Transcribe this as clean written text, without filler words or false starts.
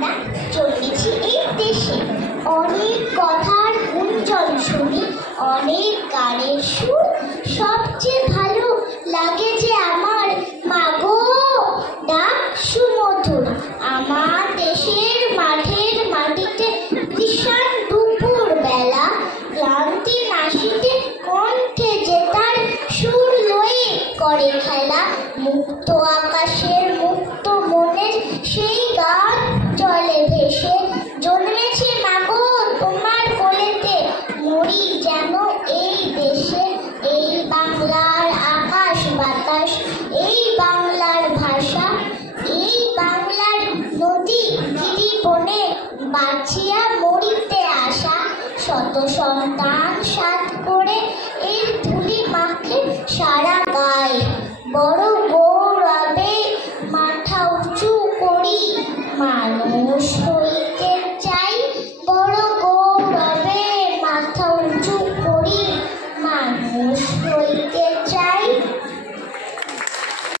আমরা চলেছি এই দেশে, অনেক কথার গুঞ্জন শুনি, অনেক গানের সুর, সবচেয়ে ভালো লাগে যে আমার মাগো ডাক সুমধুর। আমার দেশের মাঠের মাটিতে ভীষণ দুপুর বেলা, ক্লান্তি নাশিতে কণ্ঠে যে তার সুর লয়ে করে খেলা। মুক্ত আকাশের মুক্ত মনের সেই গান চলে ভেসে, জন্মেছে মাগো তোমার কোলেতে, মরি যেন এই দেশে। এই বাংলার আকাশ বাতাস, এই বাংলার ভাষা, এই বাংলার নদী গিরি বনে বাঁচিয়া মরিতে আসা। শত সন্তান সাত করে এর ধুলি মাখে সারা গায়ে, বড় গৌরবে মাথা উঁচু করি মানুষ।